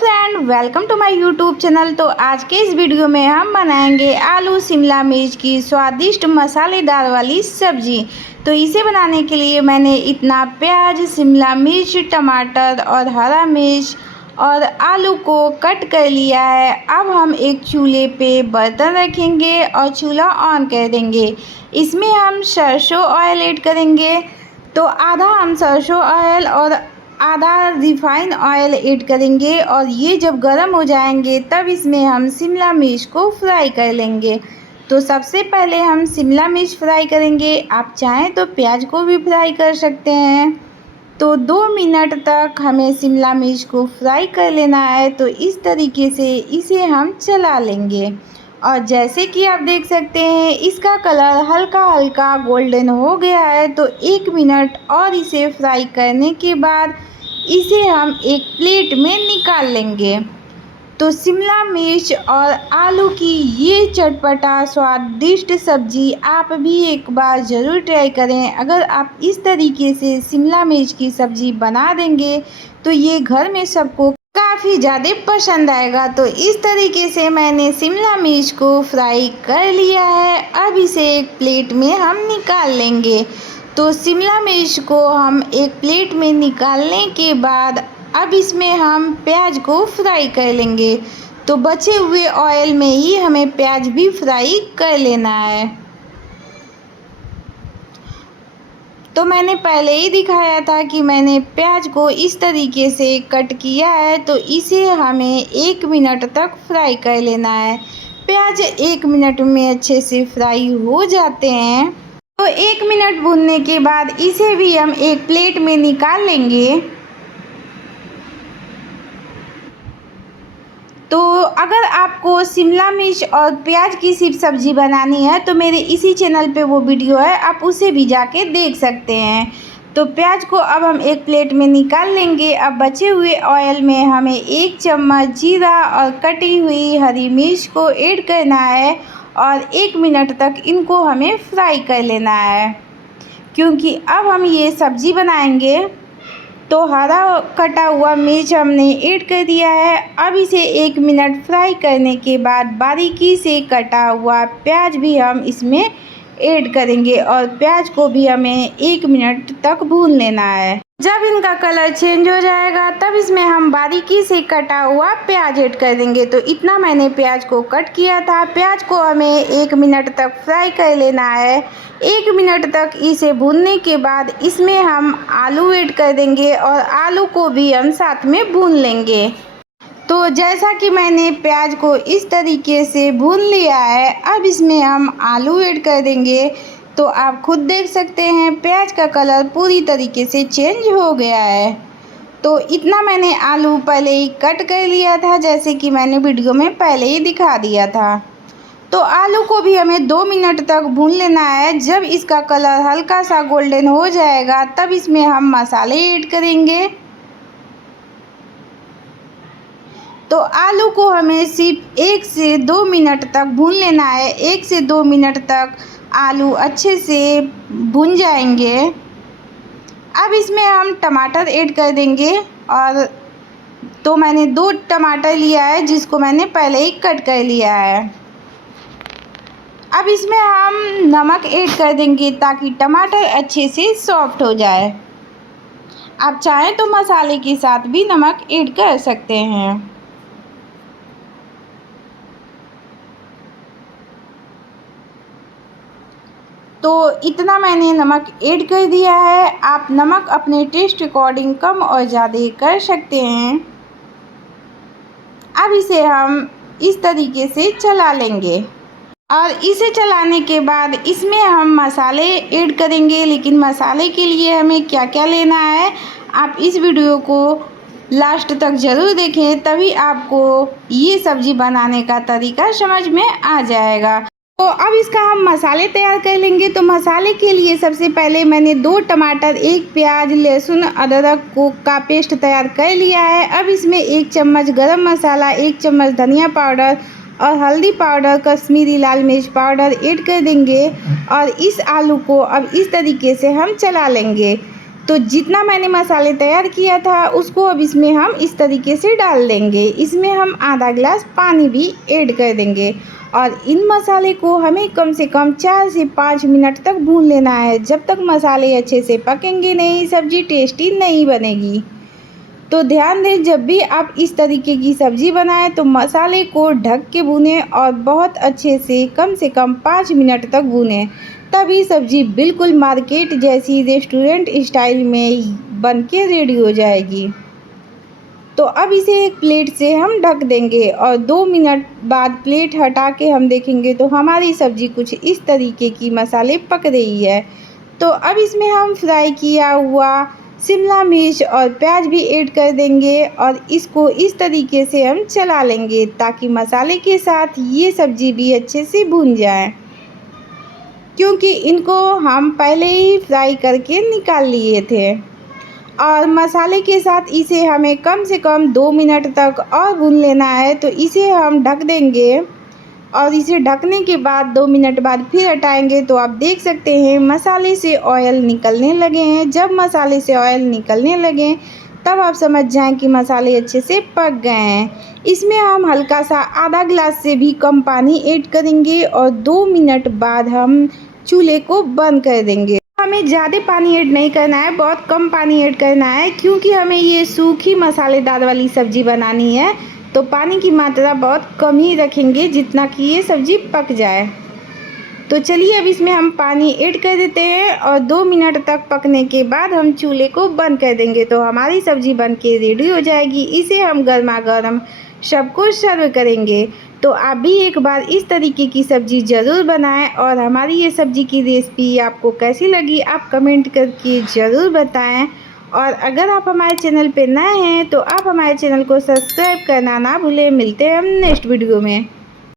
Friend, welcome to my YouTube channel. तो आज के इस वीडियो में हम बनाएंगे आलू शिमला मिर्च की स्वादिष्ट मसालेदार वाली सब्जी। तो इसे बनाने के लिए मैंने इतना प्याज, शिमला मिर्च, टमाटर और हरा मिर्च और आलू को कट कर लिया है। अब हम एक चूल्हे पे बर्तन रखेंगे और चूल्हा ऑन कर देंगे। इसमें हम सरसों ऑयल ऐड करेंगे। तो आधा हम सरसों ऑयल और आधा रिफाइन ऑयल ऐड करेंगे और ये जब गर्म हो जाएंगे तब इसमें हम शिमला मिर्च को फ्राई कर लेंगे। तो सबसे पहले हम शिमला मिर्च फ्राई करेंगे। आप चाहें तो प्याज को भी फ्राई कर सकते हैं। तो 2 मिनट तक हमें शिमला मिर्च को फ्राई कर लेना है। तो इस तरीके से इसे हम चला लेंगे और जैसे कि आप देख सकते हैं इसका कलर हल्का हल्का गोल्डन हो गया है। तो 1 मिनट और इसे फ्राई करने के बाद इसे हम एक प्लेट में निकाल लेंगे। तो शिमला मिर्च और आलू की ये चटपटा स्वादिष्ट सब्जी आप भी एक बार ज़रूर ट्राई करें। अगर आप इस तरीके से शिमला मिर्च की सब्ज़ी बना देंगे तो ये घर में सबको काफ़ी ज़्यादा पसंद आएगा। तो इस तरीके से मैंने शिमला मिर्च को फ्राई कर लिया है। अब इसे एक प्लेट में हम निकाल लेंगे। तो शिमला मिर्च को हम एक प्लेट में निकालने के बाद अब इसमें हम प्याज को फ्राई कर लेंगे। तो बचे हुए ऑयल में ही हमें प्याज भी फ्राई कर लेना है। तो मैंने पहले ही दिखाया था कि मैंने प्याज को इस तरीके से कट किया है। तो इसे हमें 1 मिनट तक फ्राई कर लेना है। प्याज 1 मिनट में अच्छे से फ्राई हो जाते हैं। तो 1 मिनट भूनने के बाद इसे भी हम एक प्लेट में निकाल लेंगे। तो अगर आपको शिमला मिर्च और प्याज की सिर्फ सब्ज़ी बनानी है तो मेरे इसी चैनल पे वो वीडियो है, आप उसे भी जाके देख सकते हैं। तो प्याज को अब हम एक प्लेट में निकाल लेंगे। अब बचे हुए ऑयल में हमें 1 चम्मच जीरा और कटी हुई हरी मिर्च को ऐड करना है और 1 मिनट तक इनको हमें फ्राई कर लेना है। क्योंकि अब हम ये सब्ज़ी बनाएंगे तो हरा कटा हुआ मिर्च हमने ऐड कर दिया है। अब इसे 1 मिनट फ्राई करने के बाद बारीकी से कटा हुआ प्याज भी हम इसमें ऐड करेंगे और प्याज को भी हमें 1 मिनट तक भून लेना है। जब इनका कलर चेंज हो जाएगा तब इसमें हम बारीकी से कटा हुआ प्याज ऐड कर देंगे। तो इतना मैंने प्याज को कट किया था। प्याज को हमें 1 मिनट तक फ्राई कर लेना है। 1 मिनट तक इसे भूनने के बाद इसमें हम आलू ऐड कर देंगे और आलू को भी हम साथ में भून लेंगे। तो जैसा कि मैंने प्याज को इस तरीके से भून लिया है, अब इसमें हम आलू ऐड कर देंगे। तो आप खुद देख सकते हैं प्याज का कलर पूरी तरीके से चेंज हो गया है। तो इतना मैंने आलू पहले ही कट कर लिया था, जैसे कि मैंने वीडियो में पहले ही दिखा दिया था। तो आलू को भी हमें 2 मिनट तक भून लेना है। जब इसका कलर हल्का सा गोल्डन हो जाएगा तब इसमें हम मसाले ऐड करेंगे। तो आलू को हमें सिर्फ 1 से 2 मिनट तक भून लेना है। 1 से 2 मिनट तक आलू अच्छे से भुन जाएंगे। अब इसमें हम टमाटर ऐड कर देंगे और तो मैंने 2 टमाटर लिया है जिसको मैंने पहले ही कट कर लिया है। अब इसमें हम नमक ऐड कर देंगे ताकि टमाटर अच्छे से सॉफ्ट हो जाए। आप चाहें तो मसाले के साथ भी नमक ऐड कर सकते हैं। तो इतना मैंने नमक ऐड कर दिया है। आप नमक अपने टेस्ट अकॉर्डिंग कम और ज़्यादा कर सकते हैं। अब इसे हम इस तरीके से चला लेंगे और इसे चलाने के बाद इसमें हम मसाले ऐड करेंगे। लेकिन मसाले के लिए हमें क्या क्या लेना है आप इस वीडियो को लास्ट तक ज़रूर देखें, तभी आपको ये सब्ज़ी बनाने का तरीका समझ में आ जाएगा। तो अब इसका हम मसाले तैयार कर लेंगे। तो मसाले के लिए सबसे पहले मैंने 2 टमाटर, 1 प्याज, लहसुन, अदरक का पेस्ट तैयार कर लिया है। अब इसमें 1 चम्मच गरम मसाला, 1 चम्मच धनिया पाउडर और हल्दी पाउडर, कश्मीरी लाल मिर्च पाउडर ऐड कर देंगे और इस आलू को अब इस तरीके से हम चला लेंगे। तो जितना मैंने मसाले तैयार किया था उसको अब इसमें हम इस तरीके से डाल देंगे। इसमें हम आधा गिलास पानी भी ऐड कर देंगे और इन मसाले को हमें कम से कम 4 से 5 मिनट तक भून लेना है। जब तक मसाले अच्छे से पकेंगे नहीं, सब्ज़ी टेस्टी नहीं बनेगी। तो ध्यान दें, जब भी आप इस तरीके की सब्ज़ी बनाएं तो मसाले को ढक के भूनें और बहुत अच्छे से कम 5 मिनट तक भूनें। तभी सब्ज़ी बिल्कुल मार्केट जैसी रेस्टोरेंट स्टाइल में बन के रेडी हो जाएगी। तो अब इसे एक प्लेट से हम ढक देंगे और 2 मिनट बाद प्लेट हटा के हम देखेंगे तो हमारी सब्ज़ी कुछ इस तरीके की मसाले पक रही है। तो अब इसमें हम फ्राई किया हुआ शिमला मिर्च और प्याज भी ऐड कर देंगे और इसको इस तरीके से हम चला लेंगे ताकि मसाले के साथ ये सब्ज़ी भी अच्छे से भून जाए, क्योंकि इनको हम पहले ही फ्राई करके निकाल लिए थे। और मसाले के साथ इसे हमें कम से कम 2 मिनट तक और भून लेना है। तो इसे हम ढक देंगे और इसे ढकने के बाद 2 मिनट बाद फिर हटाएंगे तो आप देख सकते हैं मसाले से ऑयल निकलने लगे हैं। जब मसाले से ऑयल निकलने लगे तब आप समझ जाएं कि मसाले अच्छे से पक गए हैं। इसमें हम हल्का सा आधा गिलास से भी कम पानी ऐड करेंगे और 2 मिनट बाद हम चूल्हे को बंद कर देंगे। हमें ज़्यादा पानी ऐड नहीं करना है, बहुत कम पानी ऐड करना है, क्योंकि हमें ये सूखी मसालेदार वाली सब्ज़ी बनानी है। तो पानी की मात्रा बहुत कम ही रखेंगे जितना कि ये सब्ज़ी पक जाए। तो चलिए अब इसमें हम पानी ऐड कर देते हैं और 2 मिनट तक पकने के बाद हम चूल्हे को बंद कर देंगे तो हमारी सब्ज़ी बन के रेडी हो जाएगी। इसे हम गर्मा गर्म सबको सर्व करेंगे। तो आप भी एक बार इस तरीके की सब्ज़ी ज़रूर बनाएं और हमारी ये सब्ज़ी की रेसिपी आपको कैसी लगी आप कमेंट करके ज़रूर बताएं। और अगर आप हमारे चैनल पे नए हैं तो आप हमारे चैनल को सब्सक्राइब करना ना भूलें। मिलते हैं हम नेक्स्ट वीडियो में।